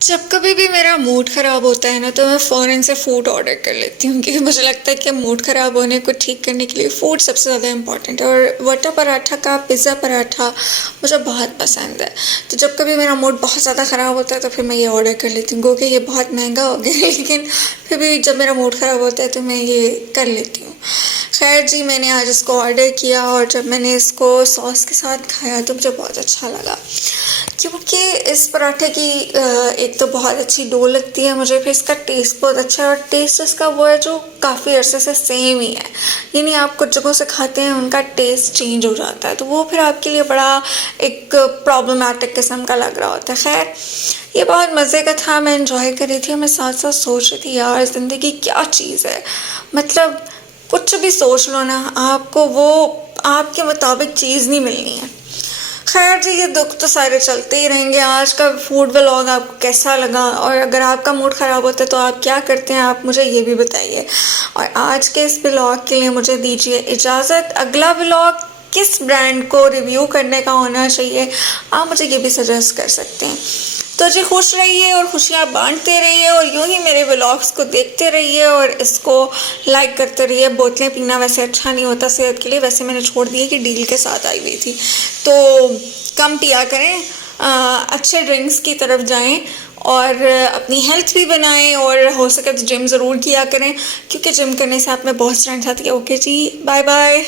जब कभी भी मेरा मूड ख़राब होता है ना तो मैं फ़ौरन से फ़ूड ऑर्डर कर लेती हूँ क्योंकि मुझे लगता है कि मूड ख़राब होने को ठीक करने के लिए फ़ूड सबसे ज़्यादा इम्पॉर्टेंट है। और वटा पराठा का पिज़्ज़ा पराठा मुझे बहुत पसंद है। तो जब कभी मेरा मूड बहुत ज़्यादा ख़राब होता है तो फिर मैं ये ऑर्डर कर लेती हूँ, क्योंकि ये बहुत महंगा हो गया है लेकिन फिर भी जब मेरा मूड ख़राब होता है तो मैं ये कर लेती हूँ। खैर जी, मैंने आज इसको ऑर्डर किया और जब मैंने इसको सॉस के साथ खाया तो मुझे बहुत अच्छा लगा, क्योंकि इस पराठे की एक तो बहुत अच्छी डो लगती है मुझे, फिर इसका टेस्ट बहुत अच्छा है और टेस्ट इसका वो है जो काफ़ी अरसे से सेम ही है। यानी आप कुछ जगहों से खाते हैं उनका टेस्ट चेंज हो जाता है, तो वो फिर आपके लिए बड़ा एक प्रॉब्लमेटिक किस्म का लग रहा होता है। खैर, ये बहुत मज़े का था, मैं इन्जॉय कर रही थी और मैं साथ साथ सोच रही थी यार ज़िंदगी क्या चीज़ है। मतलब कुछ भी सोच लो ना, आपको वो आपके मुताबिक चीज़ नहीं मिलनी है। खैर जी, ये दुख तो सारे चलते ही रहेंगे। आज का फूड व्लॉग आपको कैसा लगा, और अगर आपका मूड ख़राब होता है तो आप क्या करते हैं, आप मुझे ये भी बताइए। और आज के इस व्लॉग के लिए मुझे दीजिए इजाज़त। अगला व्लॉग किस ब्रांड को रिव्यू करने का होना चाहिए, आप मुझे ये भी सजेस्ट कर सकते हैं। तो जी, खुश रहिए और खुशियाँ बांटते रहिए और यूं ही मेरे व्लॉग्स को देखते रहिए और इसको लाइक करते रहिए। बोतलें पीना वैसे अच्छा नहीं होता सेहत के लिए, वैसे मैंने छोड़ दी है कि डील के साथ आई हुई थी, तो कम पिया करें, अच्छे ड्रिंक्स की तरफ जाएं और अपनी हेल्थ भी बनाएं और हो सके तो जिम ज़रूर किया करें, क्योंकि जिम करने से आप में बहुत स्ट्रेंथ आती है। ओके जी, बाय बाय।